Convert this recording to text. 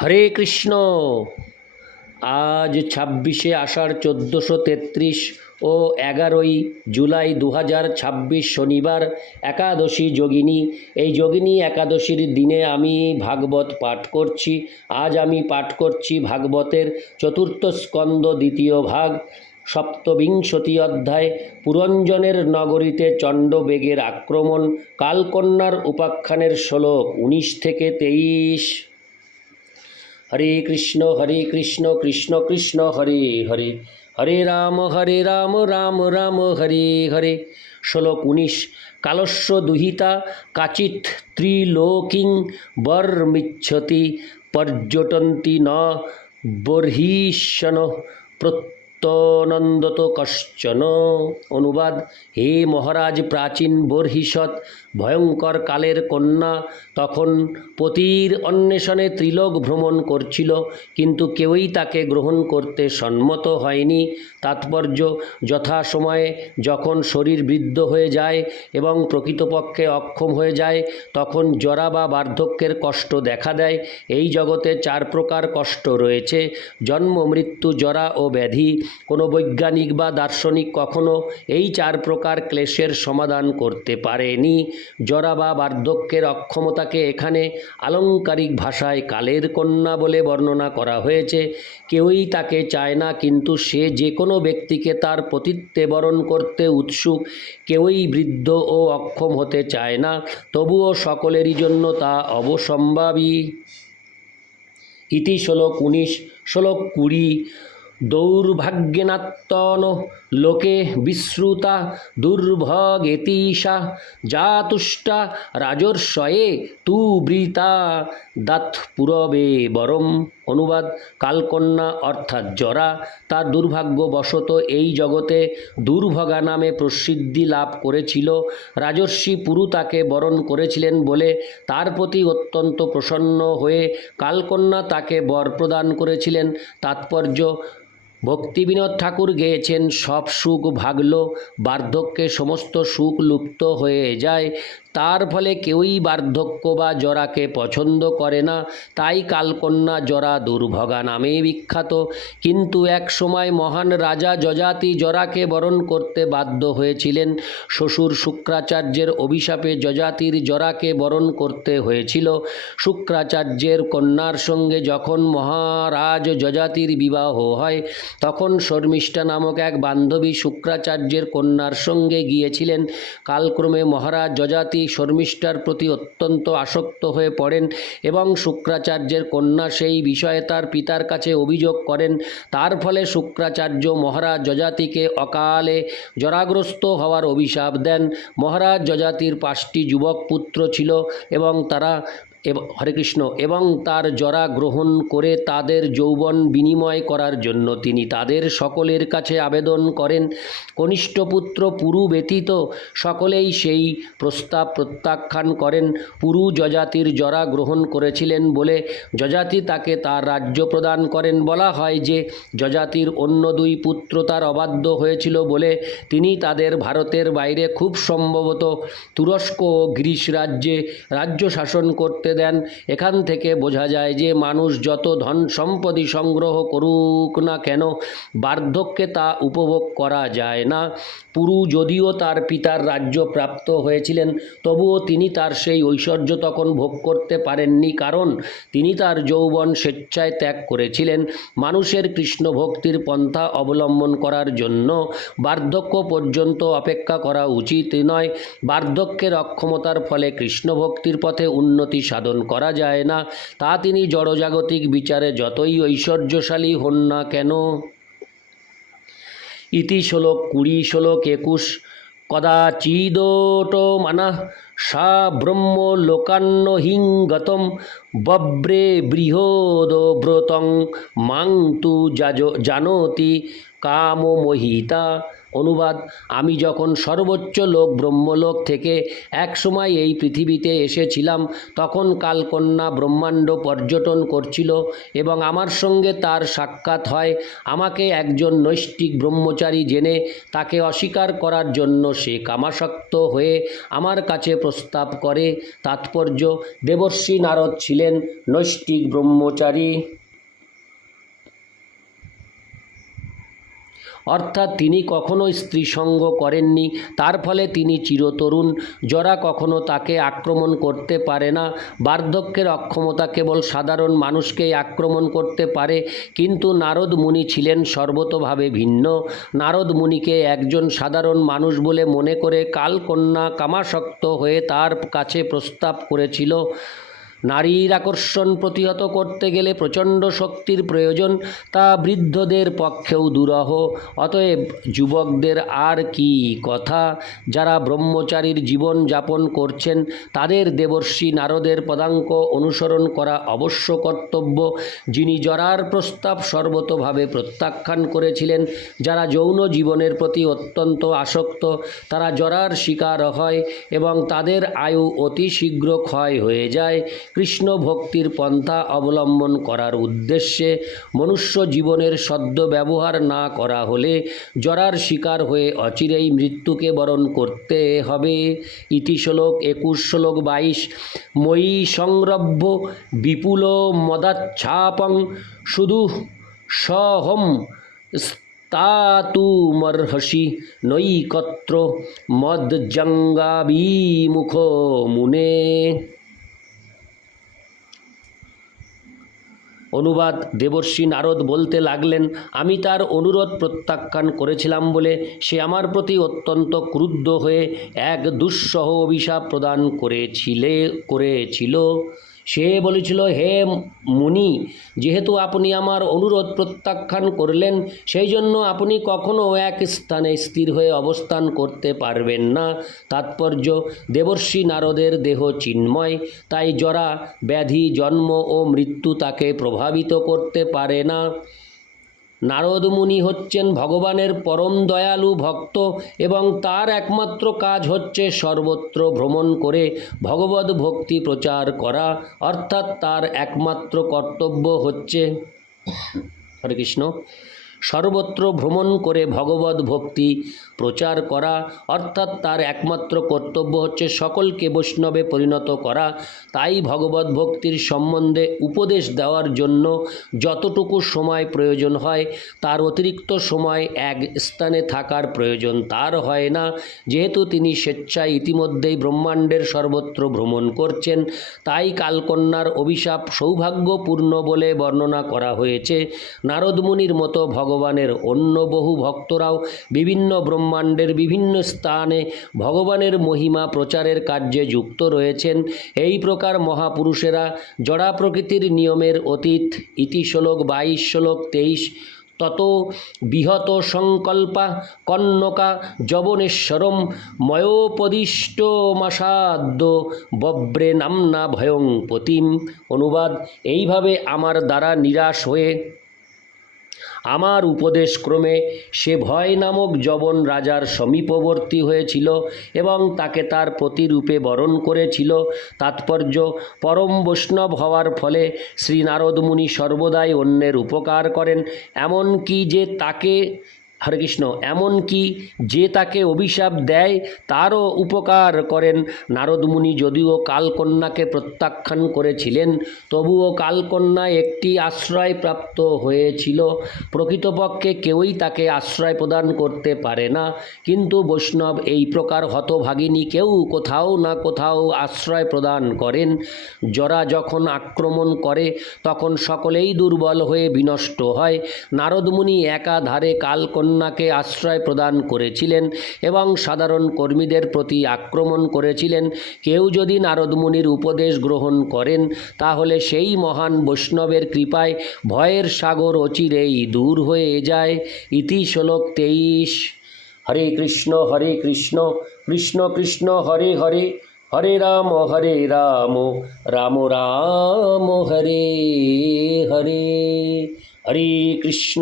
হরে কৃষ্ণ। আজ 26শে আষাঢ় 1433 ও 11ই জুলাই 2026 শনিবার একাদশী যোগিনী। এই যোগিনী একাদশীর দিনে আমি ভাগবত পাঠ করছি। আজ আমি পাঠ করছি ভাগবতের চতুর্থ স্কন্দ দ্বিতীয় ভাগ, সপ্তবিংশতি অধ্যায়। পুরঞ্জনের নগরীতে চণ্ডবেগের আক্রমণ, কালকন্যার উপাখ্যানের শ্লোক 19 থেকে 23। হরে কৃষ্ণ কৃষ্ণ কৃষ্ণ হরে হরে, হরে রাম রাম রাম হরে হরে। শ্লোক 19। কালস্য দুহিতা কাচিৎ ত্রিলোকিং বর্মিচ্ছতি পর্যটন্তি ন বর্হিষ্যন প্রত্যনন্দত কশ্চন। অনুবাদ: হে মহারাজ, প্রাচীন বর্হিষ্যৎ ভয়ঙ্কর কালের কন্যা তখন পতির অন্বেষণে ত্রিলোক ভ্রমণ করছিল, কিন্তু কেউই তাকে গ্রহণ করতে সম্মত হয়নি। তাৎপর্য: যথাসময়ে যখন শরীর বৃদ্ধ হয়ে যায় এবং প্রকৃতপক্ষে অক্ষম হয়ে যায়, তখন জরা বা বার্ধক্যের কষ্ট দেখা দেয়। এই জগতে 4 প্রকার কষ্ট রয়েছে: জন্ম, মৃত্যু, জরা ও ব্যাধি। কোনো বৈজ্ঞানিক বা দার্শনিক কখনো এই 4 প্রকার ক্লেশের সমাধান করতে পারেনি। জরা বা বার্ধক্যের অক্ষমতাকে এখানে আলংকারিক ভাষায় কালের কন্যা বলে বর্ণনা করা হয়েছে। কেউই তাকে চায় না, কিন্তু সে যে কোনো ব্যক্তিকে তার পতিত্বে বরণ করতে উৎসুক। কেউই বৃদ্ধ ও অক্ষম হতে চায় না, তবুও সকলেরই জন্য তা অবসম্ভাবী। ইতি শ্লোক 19। শ্লোক 20। দৌর্ভাগ্যেনাত্মন লোকে বিশ্রুতা দুর্ভগেতিশা জাতুষ্টা রাজর্ষয়ে তু বৃতা দাত পূরবে বরম। অনুবাদ: কালকন্যা অর্থাৎ জরা তার দুর্ভাগ্যবশত এই জগতে দুর্ভগা নামে প্রসিদ্ধি লাভ করেছিল। রাজর্ষি পুরু তাকে বরণ করেছিলেন বলে তার প্রতি অত্যন্ত প্রসন্ন হয়ে কালকন্যা তাকে বর প্রদান করেছিলেন। তাৎপর্য: ভক্তিবিনোদ ঠাকুর গেয়েছেন, সব সুখ ভাগল, বার্ধক্যে সমস্ত সুখ লুপ্ত হয়ে যায়। তার ফলে কেউই বার্ধক্য বা জরাকে পছন্দ করে না, তাই কালকন্যা জরা দুর্ভগা নামে বিখ্যাত। কিন্তু এক সময় মহান রাজা যযাতি জরাকে বরণ করতে বাধ্য হয়েছিলেন। শ্বশুর শুক্রাচার্যের অভিশাপে যযাতির জরাকে বরণ করতে হয়েছিল। শুক্রাচার্যের কন্যার সঙ্গে যখন মহারাজ যযাতির বিবাহ হয়, তখন শর্মিষ্ঠা নামক এক বান্ধবী শুক্রাচার্যের কন্যার সঙ্গে গিয়েছিলেন। কালক্রমে মহারাজ যযাতি শর্মিষ্ঠার প্রতি অত্যন্ত আসক্ত হয়ে পড়েন এবং শুক্রাচার্যের কন্যা সেই বিষয়ে তার পিতার কাছে অভিযোগ করেন। তার ফলে শুক্রাচার্য মহারাজ যযাতিকে অকালে জরাগ্রস্ত হওয়ার অভিশাপ দেন। মহারাজ যযাতির 5টি যুবক পুত্র ছিল এবং তারা হরে কৃষ্ণ এবং তার জরা গ্রহণ করে তাদের যৌবন বিনিময় করার জন্য তিনি তাদের সকলের কাছে আবেদন করেন। কনিষ্ঠ পুত্র পুরু ব্যতীত সকলেই সেই প্রস্তাব প্রত্যাখ্যান করেন। পুরু যযাতির জরা গ্রহণ করেছিলেন বলে যযাতি তাকে তার রাজ্য প্রদান করেন। বলা হয় যে যযাতির অন্য 2 পুত্র তার অবাধ্য হয়েছিল বলে তিনি তাদের ভারতের বাইরে, খুব সম্ভবত তুরস্ক ও গ্রিস রাজ্যে রাজ্য শাসন করতে দেন। এখান থেকে বোঝা যায় যে মানুষ যত ধন সম্পত্তি সংগ্রহ করুক না কেন, বার্ধক্যে তা উপভোগ করা যায় না। পুরু যদিও তার পিতার রাজ্য প্রাপ্ত হয়েছিলেন, তবুও তিনি তার সেই ঐশ্বর্য তখন ভোগ করতে পারেননি, কারণ তিনি তার যৌবন স্বেচ্ছায় ত্যাগ করেছিলেন। মানুষের কৃষ্ণ ভক্তির পন্থা অবলম্বন করার জন্য বার্ধক্য পর্যন্ত অপেক্ষা করা উচিত নয়। বার্ধক্যের অক্ষমতার ফলে কৃষ্ণ ভক্তির পথে উন্নতি সাধন করা যায় না, তা তিনি জড়জাগতিক বিচারে যতই ঐশ্বর্যশালী হন না কেন। ইতি শ্লোক 20। শ্লোক 21। কদাচিদোটমানঃ সা ব্রহ্ম লোকান্নহিংগতম বব্রে বৃহদব্রতং মাং তু জানতি কামমোহিতা। অনুবাদ: আমি যখন সর্বোচ্চ লোক ব্রহ্মলোক থেকে একসময় এই পৃথিবীতে এসেছিলাম, তখন কালকন্যা ব্রহ্মাণ্ড পর্যটন করছিল এবং আমার সঙ্গে তার সাক্ষাৎ হয়। আমাকে একজন নৈষ্ঠিক ব্রহ্মচারী জেনে তাকে অস্বীকার করার জন্য সে কামাসক্ত হয়ে আমার কাছে প্রস্তাব করে। তাৎপর্য: দেবর্ষি নারদ ছিলেন নৈষ্ঠিক ব্রহ্মচারী, অর্থাৎ তিনি কখনো স্ত্রী সঙ্গ করেননি। তার ফলে তিনি চিরতরুণ। জরা কখনো তাকে আক্রমণ করতে পারে না। বার্ধক্যের অক্ষমতা কেবল সাধারণ মানুষকেই আক্রমণ করতে পারে, কিন্তু নারদ মুনি ছিলেন সর্বতোভাবে ভিন্ন। নারদ মুনিকে একজন সাধারণ মানুষ বলে মনে করে কালকন্যা কামাসক্ত হয়ে তার কাছে প্রস্তাব করেছিল। নারীর আকর্ষণ প্রতিহত করতে গেলে প্রচণ্ড শক্তির প্রয়োজন, তা বৃদ্ধদের পক্ষেও দুরূহ। অতএব যুবকদের আর কি কথা, যারা ব্রহ্মচারীর জীবন যাপন করছেন তাদের দেবর্ষি নারদের পদাঙ্ক অনুসরণ করা অবশ্য কর্তব্য, যিনি জরার প্রস্তাব সর্বতোভাবে প্রত্যাখ্যান করেছিলেন। যারা যৌন জীবনের প্রতি অত্যন্ত আসক্ত তারা জরার শিকার হয় এবং তাদের আয়ু অতি শীঘ্র ক্ষয় হয়ে যায়। কৃষ্ণ ভক্তির পন্থা অবলম্বন করার উদ্দেশ্যে মনুষ্য জীবনের সদ্ব্যবহার না করা হলে জরার শিকার হয়ে অচিরেই মৃত্যুকে বরণ করতে হবে। ইতি শ্লোক 21, শ্লোক 22। ময়ি সংরভ্য বিপুল মদাচ্ছাপং শুধু সহম স্তাতুমর্হসি নৈকত্র মজ্জঙ্গাভিমুখ মুনে। অনুবাদ: দেবর্ষি নারদ বলতে লাগলেন, আমি তার অনুরোধ প্রত্যাখ্যান করেছিলাম বলে সে আমার প্রতি অত্যন্ত ক্রুদ্ধ হয়ে এক দুঃসহ অভিশাপ প্রদান করেছিল। সে বলেছিল, হে মুনি, যেহেতু আপনি আমার অনুরোধ প্রত্যাখ্যান করলেন, সেই জন্য আপনি কখনো এক স্থানে স্থির হয়ে অবস্থান করতে পারবেন না। তাৎপর্য: দেবর্ষি নারদের দেহ চিন্ময়, তাই জরা, ব্যাধি, জন্ম ও মৃত্যু তাকে প্রভাবিত করতে পারে না। নারদ মুনি হচ্ছেন ভগবানের পরম দয়ালু ভক্ত এবং তার একমাত্র কাজ হচ্ছে সর্বত্র ভ্রমণ করে ভগবদ ভক্তি প্রচার করা, অর্থাৎ তার একমাত্র কর্তব্য হচ্ছে হরে কৃষ্ণ সর্বত্র ভ্রমণ করে ভগবদ ভক্তি প্রচার করা, অর্থাৎ তার একমাত্র কর্তব্য হচ্ছে সকলকে বৈষ্ণবে পরিণত করা। তাই ভগবদ ভক্তির সম্বন্ধে উপদেশ দেওয়ার জন্য যতটুকু সময় প্রয়োজন হয় তার অতিরিক্ত সময় এক স্থানে থাকার প্রয়োজন তার হয় না। যেহেতু তিনি স্বেচ্ছায় ইতিমধ্যেই ব্রহ্মাণ্ডের সর্বত্র ভ্রমণ করছেন, তাই কালকন্যার অভিশাপ সৌভাগ্যপূর্ণ বলে বর্ণনা করা হয়েছে। নারদ মুনির মতো ভগবানের অন্য বহু ভক্তরাও বিভিন্ন ব্রহ্মাণ্ডের বিভিন্ন স্থানে ভগবানের মহিমা প্রচারের কার্যে যুক্ত রয়েছেন। এই প্রকার মহাপুরুষেরা জড়া প্রকৃতির নিয়মের অতীত। ইতি শ্লোক 22, শ্লোক 23। তত বিহত সংকল্পা কন্যকা যবনেশ্বরম ময়োপদিষ্টমাসাদ্য বব্রে নামনা ভয়ং পতিম। অনুবাদ: এইভাবে আমার দ্বারা নিরাশ হয়ে আমার উপদেশ ক্রমে সে ভয় নামক যবন রাজার সমীপবর্তী হয়েছিল এবং তাকে তার প্রতিরূপে বরণ করেছিল। তাৎপর্য: পরম বৈষ্ণব হওয়ার ফলে শ্রী নারদ মুনি সর্বদাই অন্যের উপকার করেন, এমনকি যে তাকে অভিশাপ দেয় তারও উপকার করেন। নারদ মুনি যদিও কালকন্যাকে প্রত্যাখ্যান করেছিলেন, তবুও কালকন্যা একটি আশ্রয় প্রাপ্ত হয়েছিল। প্রকৃতপক্ষে কেউই তাকে আশ্রয় প্রদান করতে পারে না, কিন্তু বৈষ্ণব এই প্রকার হতভাগিনীকেও কোথাও না কোথাও আশ্রয় প্রদান করেন। জরা যখন আক্রমণ করে তখন সকলেই দুর্বল হয়ে বিনষ্ট হয়। নারদ মুনি একাধারে কালকন্যাকে আশ্রয় প্রদান করেছিলেন এবং সাধারণ কর্মীদের প্রতি আক্রমণ করেছিলেন। কেউ যদি নারদ মুনির উপদেশ গ্রহণ করেন তাহলে সেই মহান বৈষ্ণবের কৃপায় ভয়ের সাগর অচিরেই দূর হয়ে যায়। ইতি শ্লোক 23। হরে কৃষ্ণ কৃষ্ণ কৃষ্ণ হরে হরে, হরে রাম রাম রাম হরে হরে। হরে কৃষ্ণ।